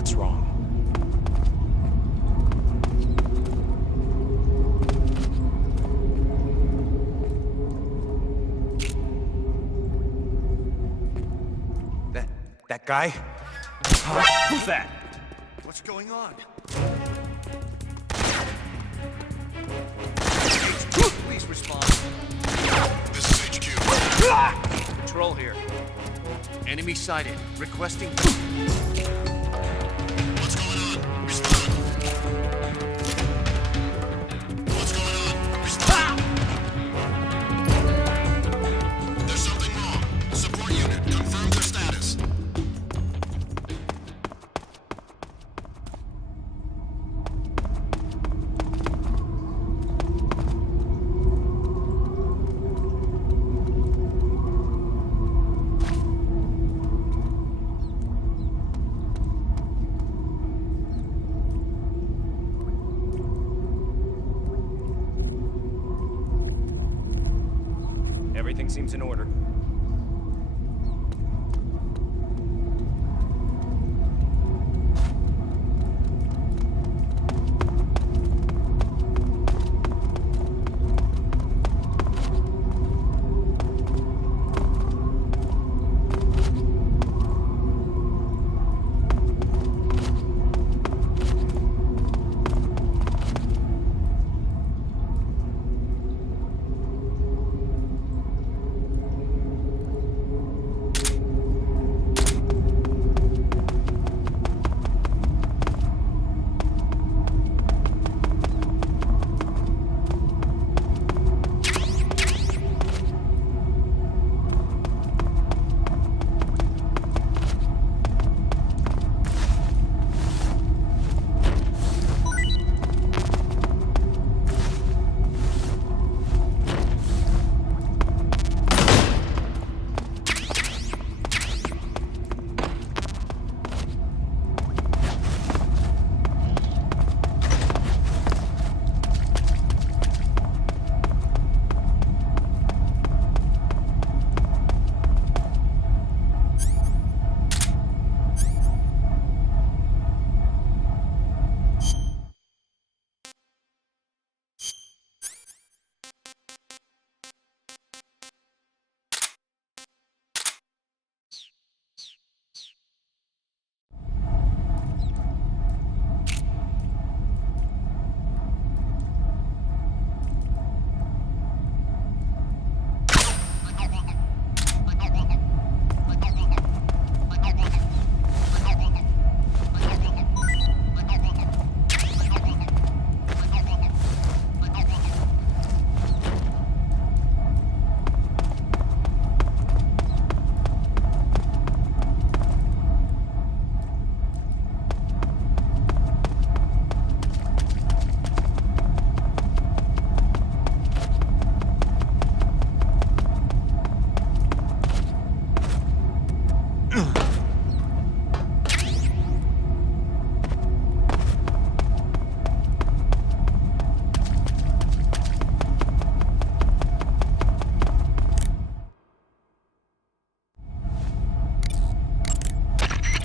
What's wrong? That guy? Huh? Who's that? What's going on? Please respond. This is HQ. Control here. Enemy sighted. Requesting... What's going on? Respond. What's going on? Respond. There's something wrong. Support unit, confirm their status. Everything seems in order.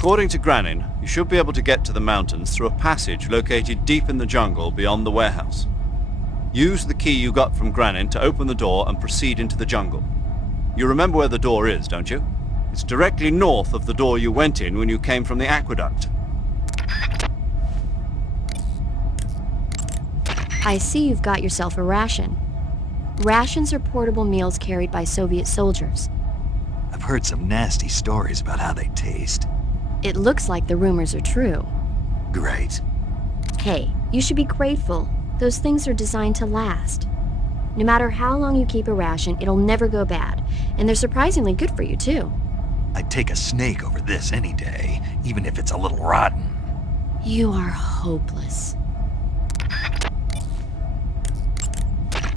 According to Granin, you should be able to get to the mountains through a passage located deep in the jungle beyond the warehouse. Use the key you got from Granin to open the door and proceed into the jungle. You remember where the door is, don't you? It's directly north of the door you went in when you came from the aqueduct. I see you've got yourself a ration. Rations are portable meals carried by Soviet soldiers. I've heard some nasty stories about how they taste. It looks like the rumors are true. Great. Hey, you should be grateful. Those things are designed to last. No matter how long you keep a ration, it'll never go bad. And they're surprisingly good for you, too. I'd take a snake over this any day, even if it's a little rotten. You are hopeless.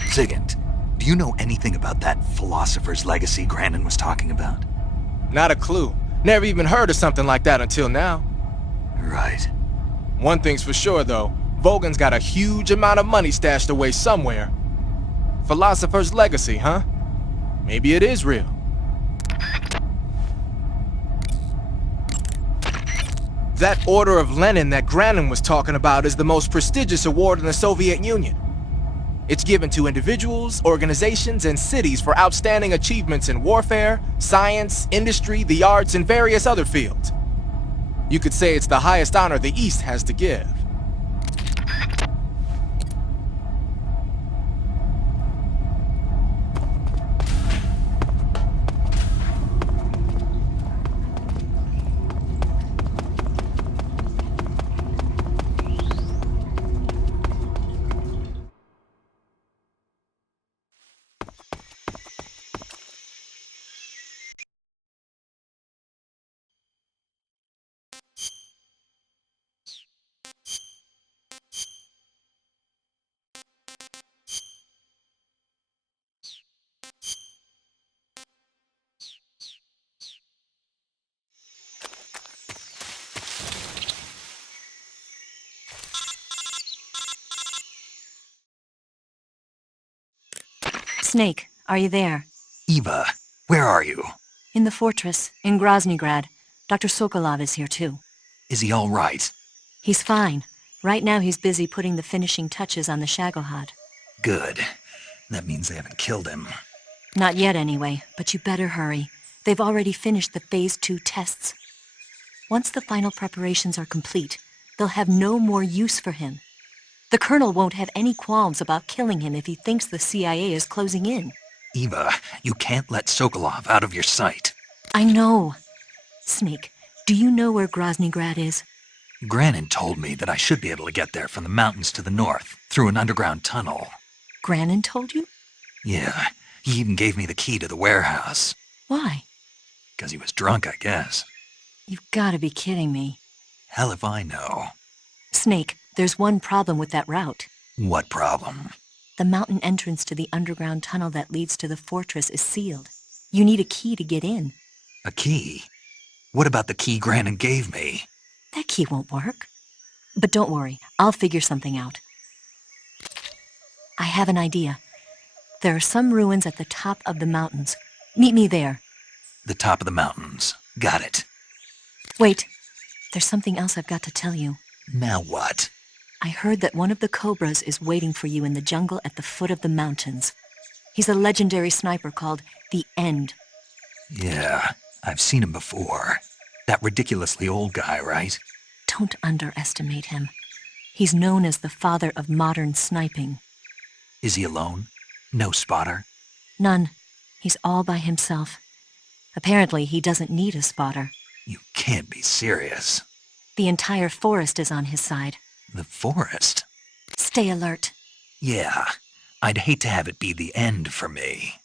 Zigant, do you know anything about that philosopher's legacy Granin was talking about? Not a clue. Never even heard of something like that until now. Right. One thing's for sure, though. Vogan's got a huge amount of money stashed away somewhere. Philosopher's legacy, huh? Maybe it is real. That Order of Lenin that Granin was talking about is the most prestigious award in the Soviet Union. It's given to individuals, organizations, and cities for outstanding achievements in warfare, science, industry, the arts, and various other fields. You could say it's the highest honor the East has to give. Snake, are you there? Eva, where are you? In the fortress, in Groznygrad. Dr. Sokolov is here too. Is he all right? He's fine. Right now he's busy putting the finishing touches on the Shagohod. Good. That means they haven't killed him. Not yet anyway, but you better hurry. They've already finished the Phase 2 tests. Once the final preparations are complete, they'll have no more use for him. The Colonel won't have any qualms about killing him if he thinks the CIA is closing in. Eva, you can't let Sokolov out of your sight. I know. Snake, do you know where Groznygrad is? Granin told me that I should be able to get there from the mountains to the north, through an underground tunnel. Granin told you? Yeah, he even gave me the key to the warehouse. Why? 'Cause he was drunk, I guess. You've gotta be kidding me. Hell if I know. Snake, there's one problem with that route. What problem? The mountain entrance to the underground tunnel that leads to the fortress is sealed. You need a key to get in. A key? What about the key Granin gave me? That key won't work. But don't worry, I'll figure something out. I have an idea. There are some ruins at the top of the mountains. Meet me there. The top of the mountains. Got it. Wait, there's something else I've got to tell you. Now what? I heard that one of the Cobras is waiting for you in the jungle at the foot of the mountains. He's a legendary sniper called the End. Yeah, I've seen him before. That ridiculously old guy, right? Don't underestimate him. He's known as the father of modern sniping. Is he alone? No spotter? None. He's all by himself. Apparently, he doesn't need a spotter. You can't be serious. The entire forest is on his side. The forest? Stay alert. Yeah, I'd hate to have it be the end for me.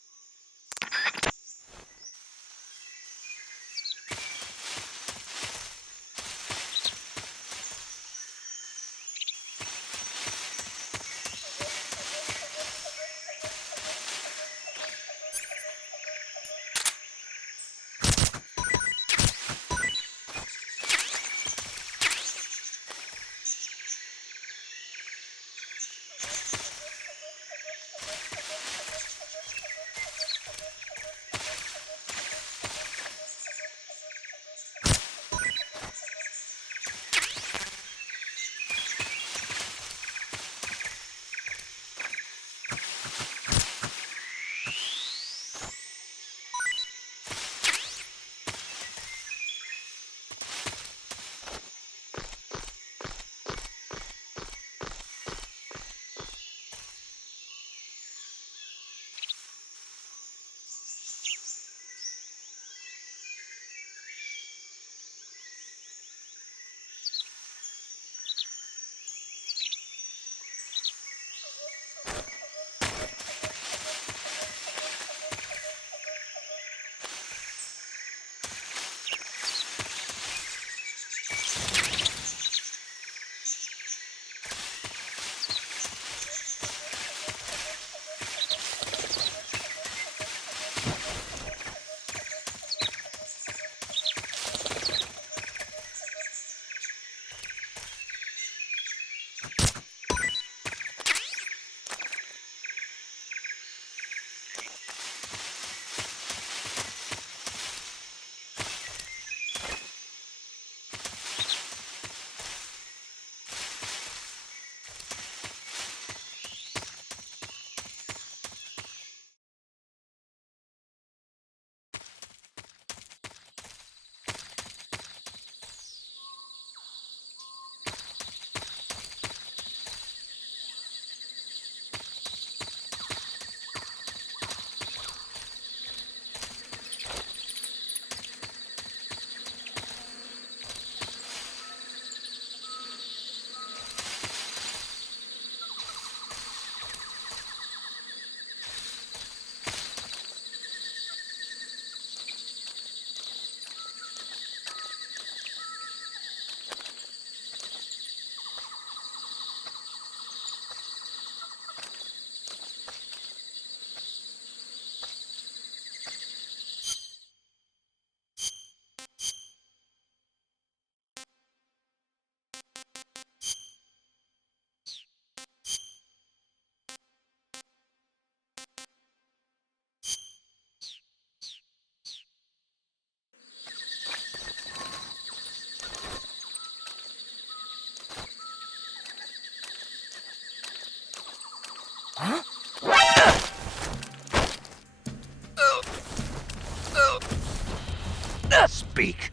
Speak.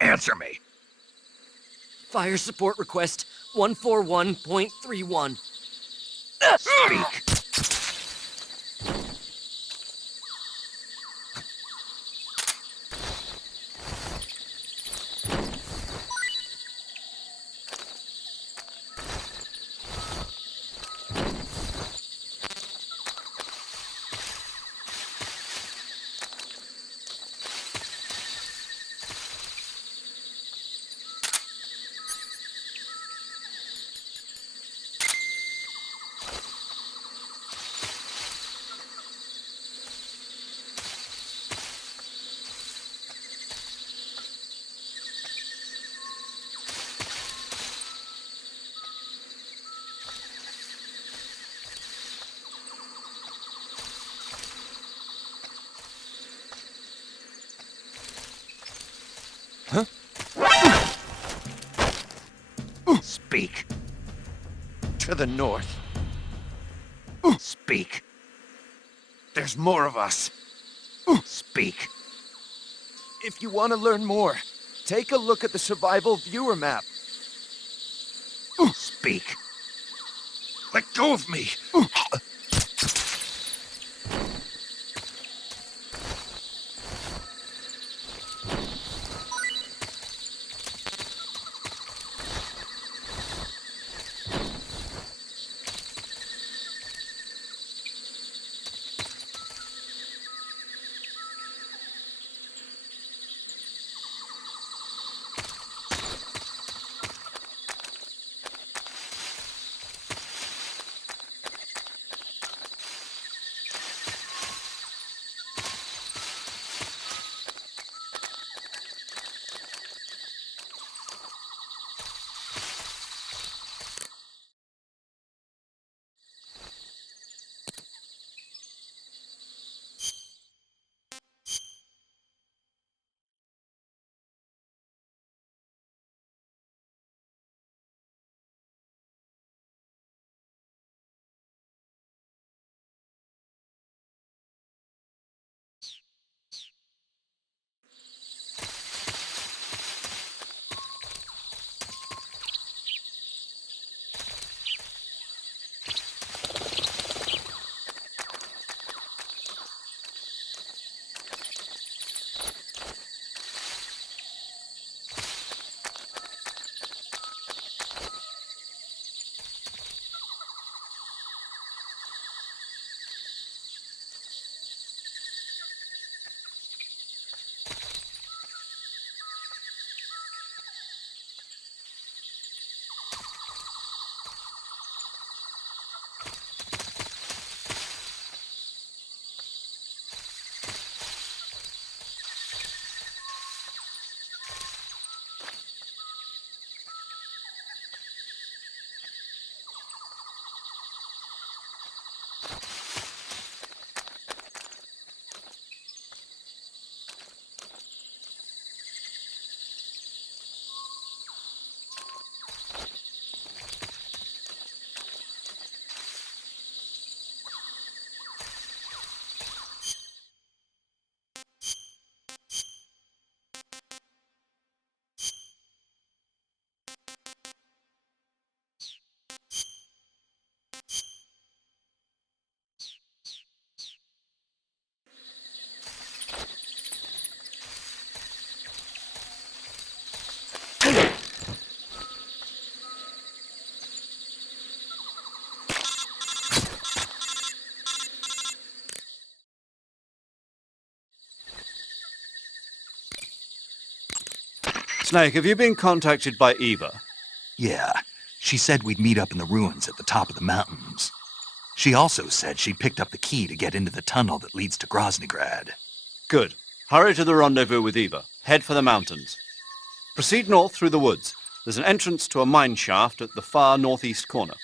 Answer me. Fire support request 141.31. Speak. Speak. To the north. Speak. There's more of us. Speak. If you want to learn more, take a look at the survival viewer map. Speak. Let go of me. Snake, have you been contacted by Eva? Yeah, she said we'd meet up in the ruins at the top of the mountains. She also said she picked up the key to get into the tunnel that leads to Groznygrad. Good. Hurry to the rendezvous with Eva. Head for the mountains. Proceed north through the woods. There's an entrance to a mine shaft at the far northeast corner.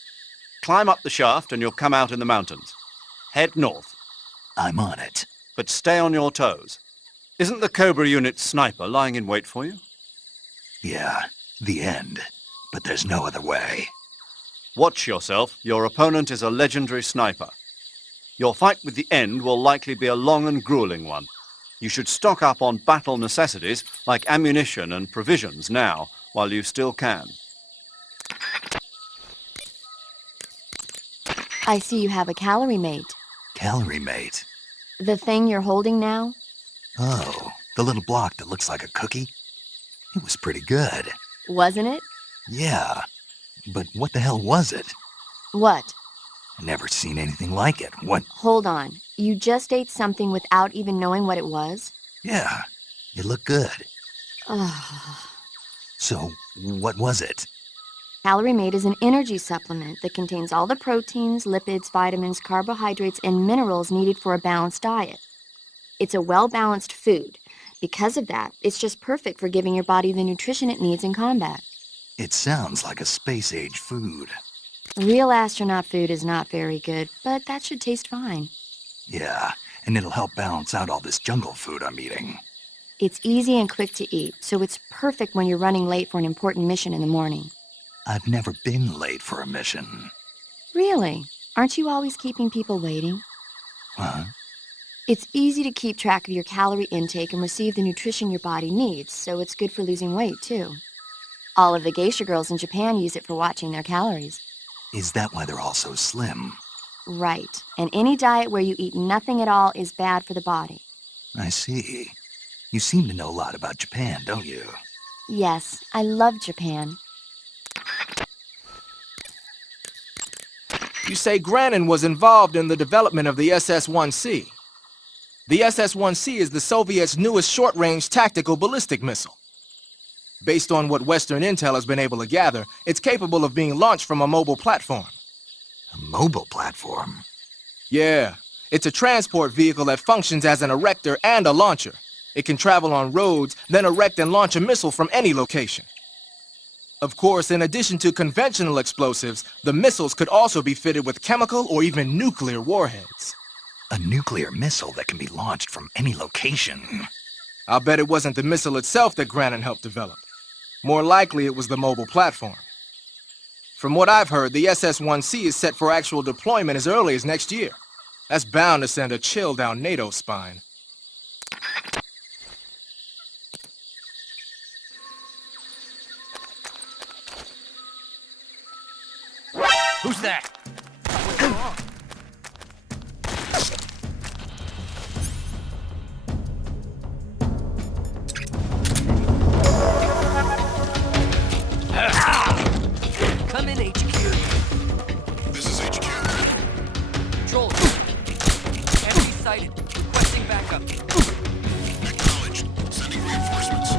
Climb up the shaft and you'll come out in the mountains. Head north, I'm on it. but stay on your toes. Isn't the Cobra unit's sniper lying in wait for you? Yeah, the end. But there's no other way. Watch yourself. Your opponent is a legendary sniper. Your fight with the End will likely be a long and grueling one. You should stock up on battle necessities like ammunition and provisions now, while you still can. I see you have a calorie mate. Calorie mate. The thing you're holding now? Oh, the little block that looks like a cookie? It was pretty good. Wasn't it? Yeah, but what the hell was it? What? Never seen anything like it. What? Hold on. You just ate something without even knowing what it was? Yeah, it looked good. Ugh. So, what was it? Calorie Mate is an energy supplement that contains all the proteins, lipids, vitamins, carbohydrates, and minerals needed for a balanced diet. It's a well-balanced food. Because of that, it's just perfect for giving your body the nutrition it needs in combat. It sounds like a space-age food. Real astronaut food is not very good, but that should taste fine. Yeah, and it'll help balance out all this jungle food I'm eating. It's easy and quick to eat, so it's perfect when you're running late for an important mission in the morning. I've never been late for a mission. Really? Aren't you always keeping people waiting? Huh? It's easy to keep track of your calorie intake and receive the nutrition your body needs, so it's good for losing weight, too. All of the geisha girls in Japan use it for watching their calories. Is that why they're all so slim? Right. And any diet where you eat nothing at all is bad for the body. I see. You seem to know a lot about Japan, don't you? Yes, I love Japan. You say Granin was involved in the development of the SS-1C. The SS-1C is the Soviets' newest short-range tactical ballistic missile. Based on what Western intel has been able to gather, it's capable of being launched from a mobile platform. A mobile platform? Yeah, it's a transport vehicle that functions as an erector and a launcher. It can travel on roads, then erect and launch a missile from any location. Of course, in addition to conventional explosives, the missiles could also be fitted with chemical or even nuclear warheads. A nuclear missile that can be launched from any location. I'll bet it wasn't the missile itself that Granin helped develop. More likely, it was the mobile platform. From what I've heard, the SS-1C is set for actual deployment as early as next year. That's bound to send a chill down NATO's spine. Who's that? Come in, HQ. This is HQ. Control. Enemy sighted. Requesting backup. Acknowledged. Sending reinforcements.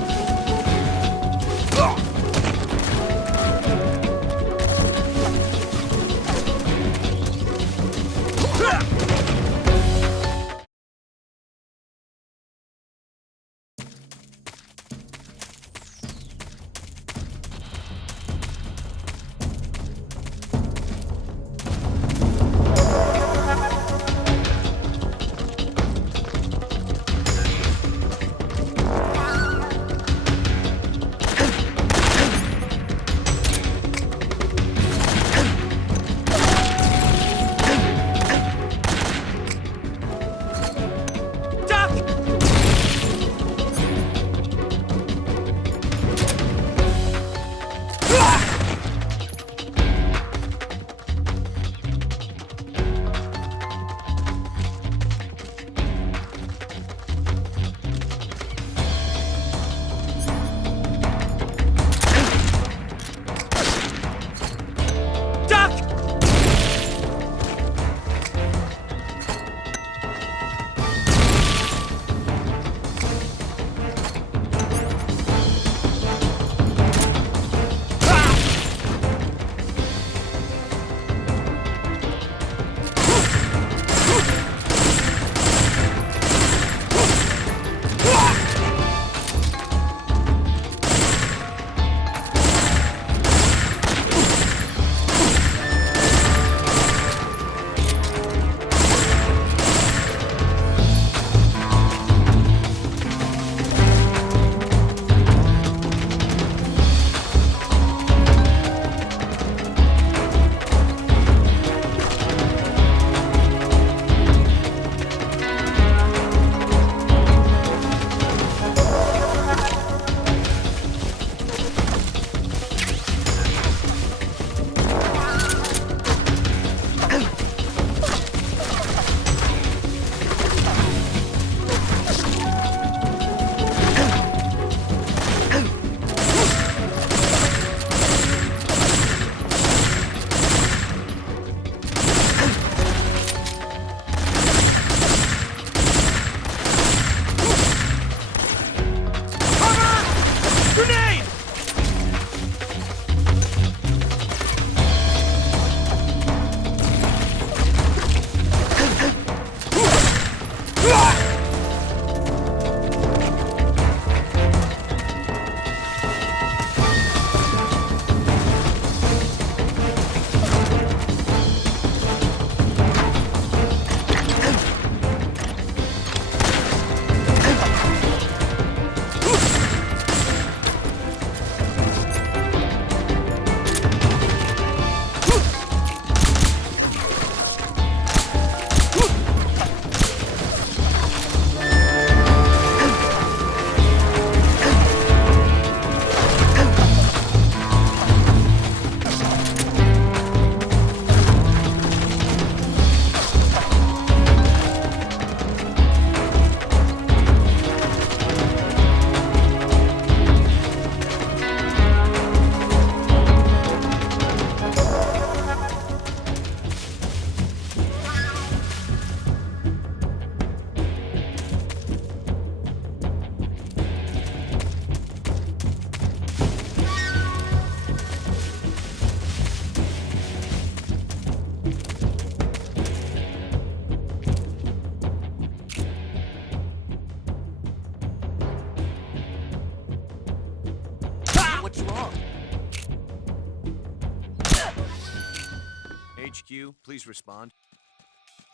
HQ, please respond.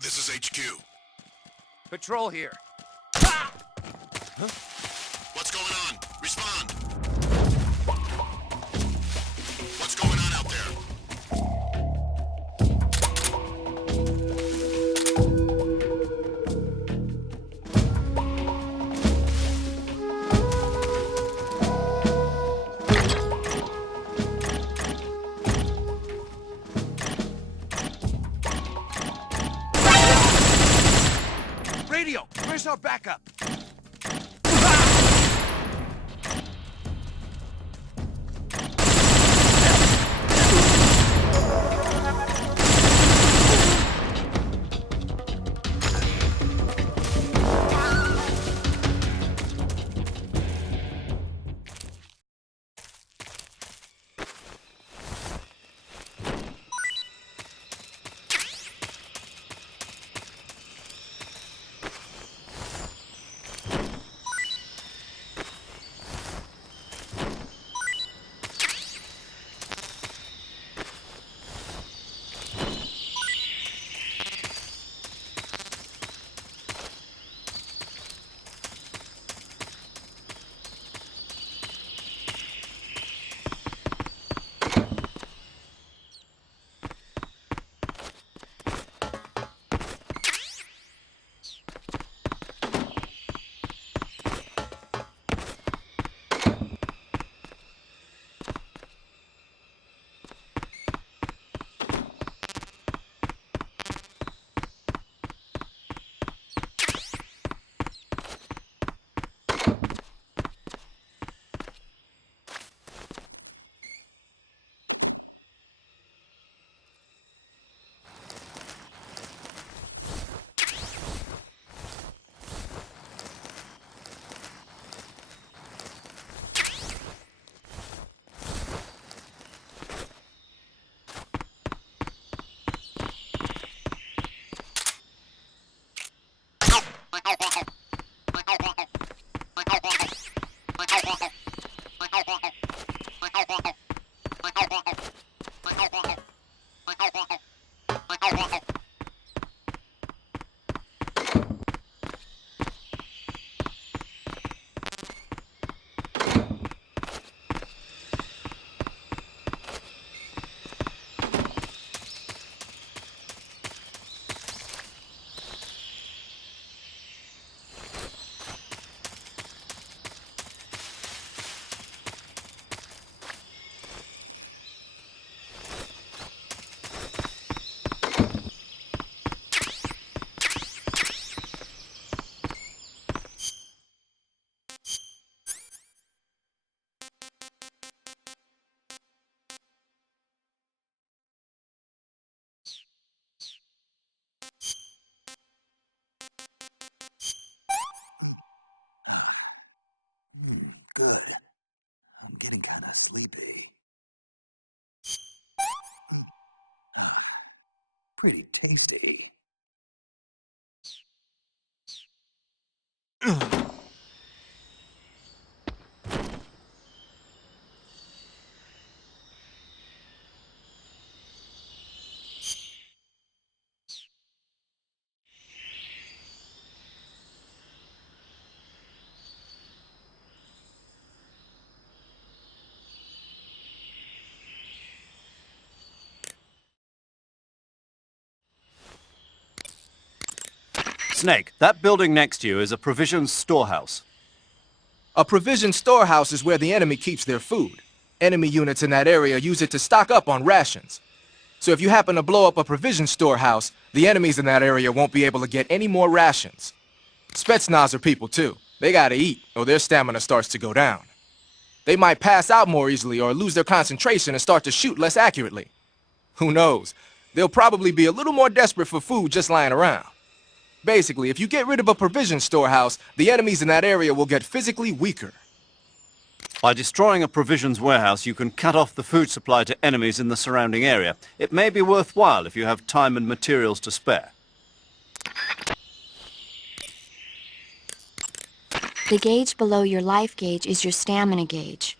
This is HQ. Patrol here. What's going on? Respond. What's going on out there? Radio, where's our backup? Good. I'm getting kind of sleepy. Pretty tasty. Snake, that building next to you is a provisions storehouse. A provision storehouse is where the enemy keeps their food. Enemy units in that area use it to stock up on rations. So if you happen to blow up a provision storehouse, the enemies in that area won't be able to get any more rations. Spetsnaz are people too. They gotta eat, or their stamina starts to go down. They might pass out more easily or lose their concentration and start to shoot less accurately. Who knows? They'll probably be a little more desperate for food just lying around. Basically, if you get rid of a provision storehouse, the enemies in that area will get physically weaker. By destroying a provisions warehouse, you can cut off the food supply to enemies in the surrounding area. It may be worthwhile if you have time and materials to spare. The gauge below your life gauge is your stamina gauge.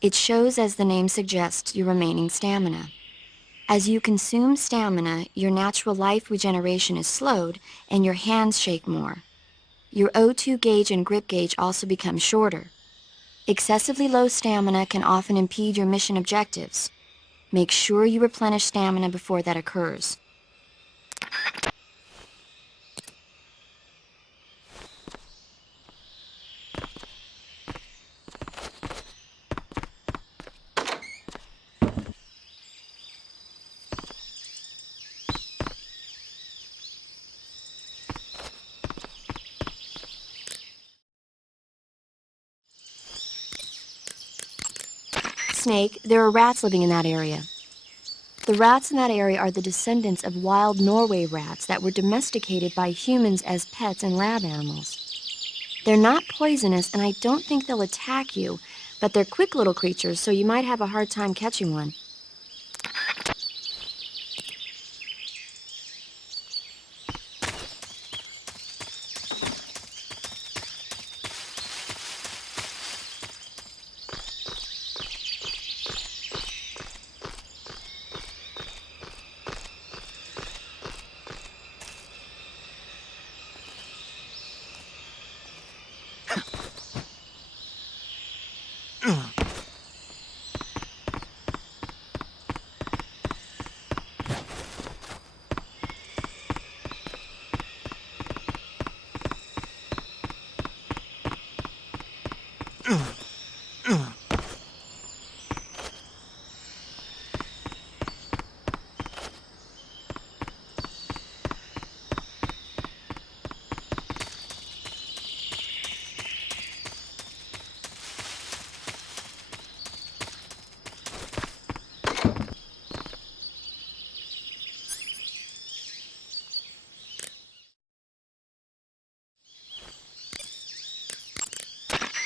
It shows, as the name suggests, your remaining stamina. As you consume stamina, your natural life regeneration is slowed, and your hands shake more. Your O2 gauge and grip gauge also become shorter. Excessively low stamina can often impede your mission objectives. Make sure you replenish stamina before that occurs. Snake, there are rats living in that area. The rats in that area are the descendants of wild Norway rats that were domesticated by humans as pets and lab animals. They're not poisonous, and I don't think they'll attack you, but they're quick little creatures, so you might have a hard time catching one.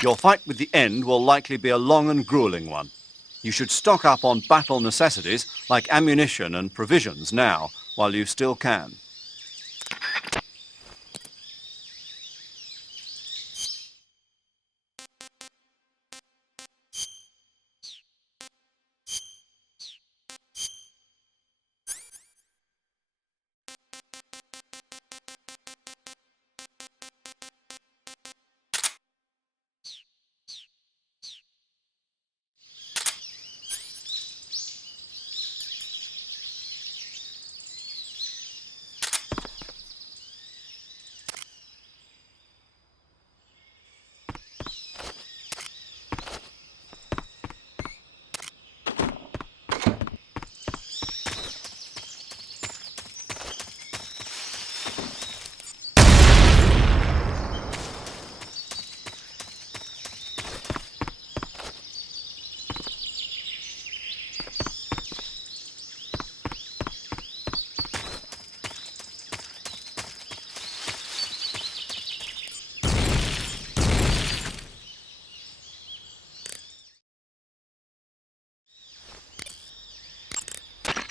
Your fight with the End will likely be a long and grueling one. You should stock up on battle necessities like ammunition and provisions now, while you still can.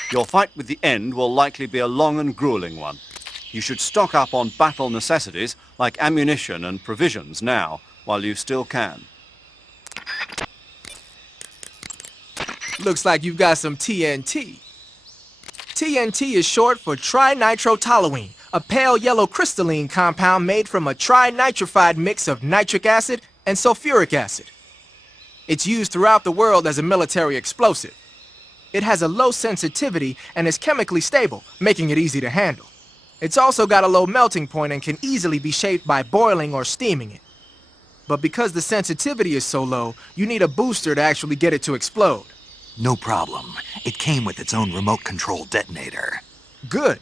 Your fight with the End will likely be a long and grueling one. You should stock up on battle necessities like ammunition and provisions now, while you still can. Looks like you've got some TNT. TNT is short for trinitrotoluene, a pale yellow crystalline compound made from a trinitrified mix of nitric acid and sulfuric acid. It's used throughout the world as a military explosive. It has a low sensitivity and is chemically stable, making it easy to handle. It's also got a low melting point and can easily be shaped by boiling or steaming it. But because the sensitivity is so low, you need a booster to actually get it to explode. No problem. It came with its own remote control detonator. Good.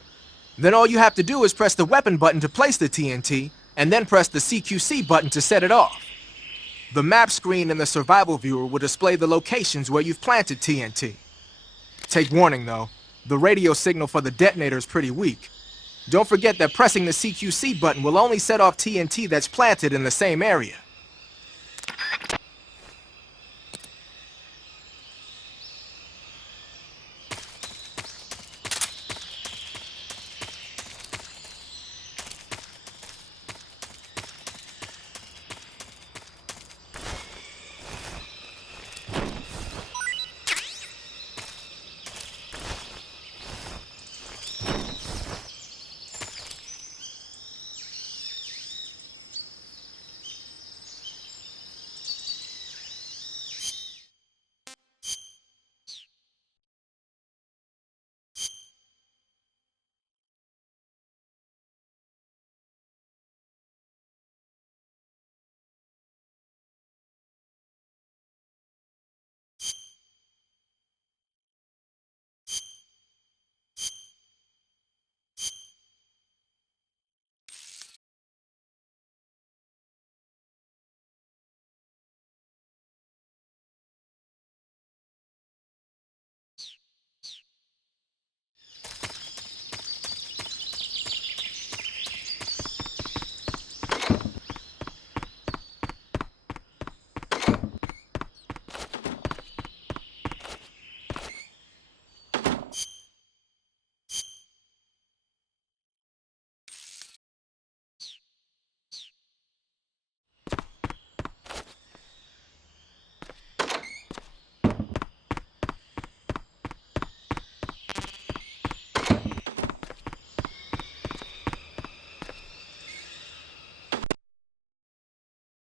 Then all you have to do is press the weapon button to place the TNT, and then press the CQC button to set it off. The map screen in the survival viewer will display the locations where you've planted TNT. Take warning though, the radio signal for the detonator is pretty weak. Don't forget that pressing the CQC button will only set off TNT that's planted in the same area.